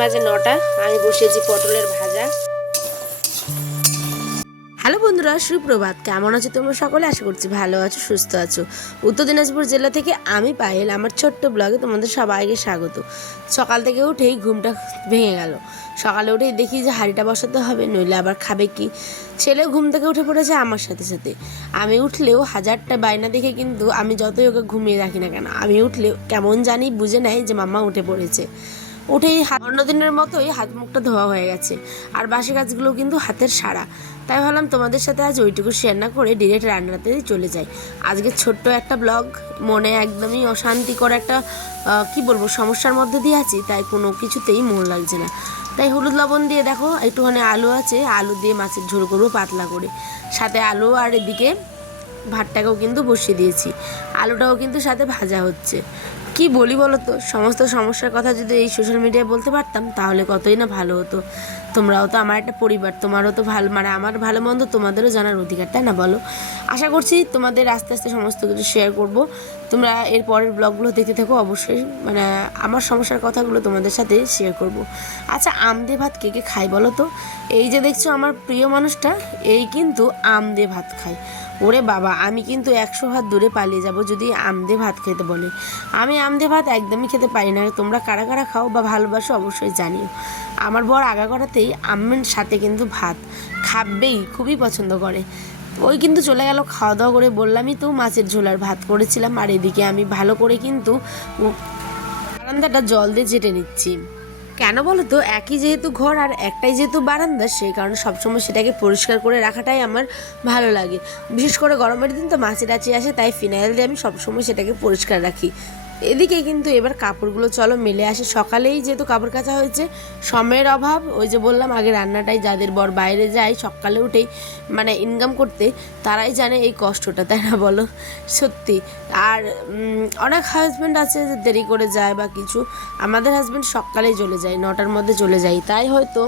বাজে 9টা। আমি বসিয়েছি পটলের ভাজা। হ্যালো বন্ধুরা, সুপ্রভাত। কেমন আছো তোমরা সকলে? আশা করছি ভালো আছো, সুস্থ আছো। উত্তর দিনাজপুর জেলা থেকে আমি পায়েল, আমার ছোট্ট ব্লগে তোমাদের সবাইকে স্বাগত। সকাল থেকে উঠেই ঘুমটা ভেঙে গেল। সকালে উঠেই দেখি যে হাঁড়িটা বসাতে হবে, নইলে আবার খাবে কি। ছেলেও ঘুম থেকে উঠে পড়েছে আমার সাথে সাথে। আমি উঠলেও হাজারটা বায়না দেখে কিন্তু আমি যতই ওকে ঘুমিয়ে রাখি না কেন, আমি উঠলেও কেমন জানি বুঝে নেয় যে মাম্মা উঠে পড়েছে। উঠেই অন্যদিনের মতোই হাত মুখটা ধোয়া হয়ে গেছে, আর বাসি কাজগুলো কিন্তু হাতের সারা। তাই ভাবলাম তোমাদের সাথে আজ ওইটুকু শেয়ার না করে ডিরেক্ট রান্নাতে চলে যাই। আজকে ছোট্ট একটা ব্লগ, মনে একদমই অশান্তিকর একটা কি বলবো সমস্যার মধ্যে দিয়ে আছি, তাই কোনো কিছুতেই মন লাগছে না। তাই হলুদ লবণ দিয়ে দেখো একটুখানি আলু আছে, আলু দিয়ে মাছের ঝোল করবো পাতলা করে, সাথে আলু, আর এদিকে ভাতটাকেও কিন্তু বসিয়ে দিয়েছি, আলুটাও কিন্তু সাথে ভাজা হচ্ছে। কি বলি বলো তো, সমস্ত সমস্যার কথা যদি এই সোশ্যাল মিডিয়ায় বলতে পারতাম তাহলে কতই না ভালো হতো। তোমরাও তো আমার একটা পরিবার, তোমারও তো ভালো, মানে আমার ভালো মন্দ তোমাদেরও জানার অধিকার, তাই না বলো? আশা করছি তোমাদের আস্তে আস্তে সমস্ত কিছু শেয়ার করব। তোমরা এর পরের ব্লগগুলো দেখতে থাকো অবশ্যই, মানে আমার সমস্যার কথাগুলো তোমাদের সাথে শেয়ার করব। আচ্ছা, আম দিয়ে ভাত কে কে খাই বলো তো? এই যে দেখছো আমার প্রিয় মানুষটা, এই কিন্তু আম দিয়ে ভাত খায়। ওরে বাবা, আমি কিন্তু 100 হাত দূরে পালিয়ে যাব যদি আম দিয়ে ভাত খেতে বলে। আমি আম দিয়ে ভাত একদমই খেতে পারি না। তোমরা কারা কারা খাও বা ভালোবাসো অবশ্যই জানিও। আমার বর আগাগোড়াতেই আমের সাথে কিন্তু ভাত খাবেই, খুবই পছন্দ করে। ওই কিন্তু চলে গেল খাওয়া দাওয়া করে, বললামই তো মাছের ঝোল আর ভাত করেছিলাম। আর এদিকে আমি ভালো করে কিন্তু বারান্দাটা জল দিয়ে ঝেঁটে নিচ্ছি। কেন বলো তো, একই যেহেতু ঘর আর একটাই যেহেতু বারান্দা, সেই কারণে সবসময় সেটাকে পরিষ্কার করে রাখাটাই আমার ভালো লাগে। বিশেষ করে গরমের দিন তো মাছি টাছি আসে, তাই ফিনাইল দিয়ে আমি সবসময় সেটাকে পরিষ্কার রাখি। এদিকে কিন্তু এবার কাপড়গুলো চলো মেলে আসে। সকালেই যেহেতু কাপড় কাচা হয়েছে, সময়ের অভাব, ওই যে বললাম আগে রান্নাটাই, যাদের বর বাইরে যায় সকালে উঠেই মানে ইনকাম করতে, তারাই জানে এই কষ্টটা, তাই না বলো? সত্যি। আর অনেক হাজব্যান্ড আছে যে দেরি করে যায় বা কিছু, আমাদের হাজব্যান্ড সকালেই চলে যায়, 9টার মধ্যে চলে যায়, তাই হয়তো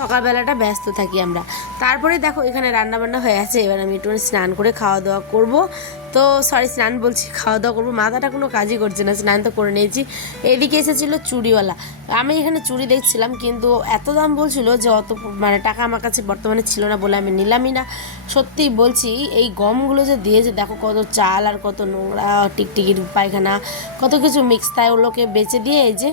সকালবেলাটা ব্যস্ত থাকি আমরা। তারপরে দেখো এখানে রান্না বান্না হয়ে আছে, এবার আমি একটু স্নান করে খাওয়া দাওয়া করব। তো সরি, স্নান বলছি, খাওয়া দাওয়া করবো, মাথাটা কোনো কাজই করছে না, স্নান তো করে নিয়েছি। এদিকে এসেছিলো চুড়িওয়ালা, আমি এখানে চুড়ি দেখছিলাম, কিন্তু এত দাম বলছিল যে অত মানে টাকা আমার কাছে বর্তমানে ছিল না বলে আমি নিলামই না। সত্যিই বলছি, এই গমগুলো যে দিয়েছে দেখো, কত চাল আর কত নোংরা টিকটিকির পায়খানা, কত কিছু মিক্স, তাই ওগুলোকে বেচে দিয়ে এই যে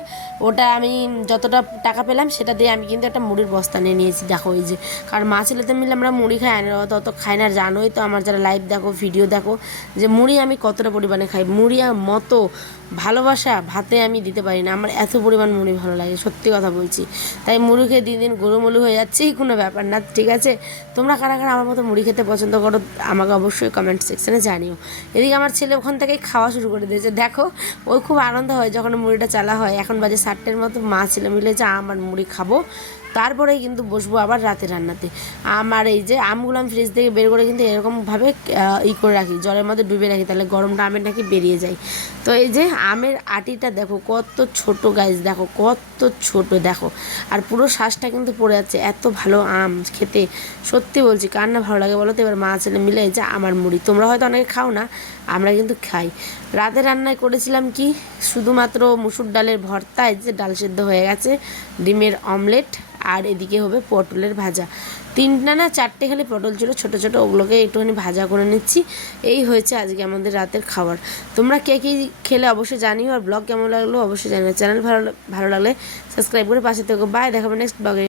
ওটা আমি যতটা টাকা পেলাম সেটা দিয়ে আমি কিন্তু একটা মুড়ির বস্তা নিয়ে নিয়েছি। দেখো এই যে, কারণ মা ছেলেতে মিলে আমরা মুড়ি খাই, আর অত খাই না, জানোই তো আমার যারা লাইভ দেখো ভিডিও দেখো যে মুড়ি আমি কতটা পরিমাণে খাই। মুড়ি মতো ভালোবাসা ভাতে আমি দিতে পারি না, আমার এত পরিমাণ মুড়ি ভালো লাগে, সত্যি কথা বলছি। তাই মুড়ি খেয়ে দিন দিন গরুমলু হয়ে যাচ্ছে, কোনো ব্যাপার না, ঠিক আছে? তোমরা কারা কারা আমার মতো মুড়ি খেতে পছন্দ করো আমাকে অবশ্যই কমেন্ট সেকশনে জানিও। এদিকে আমার ছেলে ওখান থেকেই খাওয়া শুরু করে দিয়েছে, দেখো ওই খুব আনন্দ হয় যখন মুড়িটা চালা হয়। এখন বাজে 7টার মতো, মা ছেলে মিলে যে আমার মুড়ি খাবো, তারপরেই কিন্তু বসবো আবার রাতে রান্নাতে। আমার এই যে আমগুলো আমি ফ্রিজ থেকে বের করে কিন্তু এরকমভাবে করে রাখি, জলের মধ্যে ডুবে রাখি, তাহলে গরমটা আমের নাকি বেরিয়ে যায়। তো এই যে আমের আটিটা দেখো কত ছোট গাছ, দেখো কত ছোট, দেখো আর পুরো শ্বাসটা কিন্তু পড়ে যাচ্ছে, এত ভালো আম খেতে। সত্যি বলছি, কার না ভালো লাগে বলো তো? এবার মা ছেলে মিলে এই যে আমার মুড়ি, তোমরা হয়তো অনেকে খাও না, আমরা কিন্তু খাই। রাতে রান্নায় করেছিলাম কি, শুধুমাত্র মুসুর ডালের ভর্তা, এই যে ডাল সেদ্ধ হয়ে গেছে, ডিমের অমলেট, আর এদিকে হবে পটলের ভাজা। 3টা না 4টে খালি পটল ছিল ছোটো ছোটো, ওগুলোকে একটুখানি ভাজা করে নিচ্ছি। এই হয়েছে আজকে আমাদের রাতের খাবার। তোমরা কে কী খেলে অবশ্যই জানিও, আর ব্লগ কেমন লাগলো অবশ্যই জানিও। চ্যানেল ভালো লাগলে সাবস্ক্রাইব করে পাশে থেকো। বাই, দেখাবো নেক্সট ব্লগে।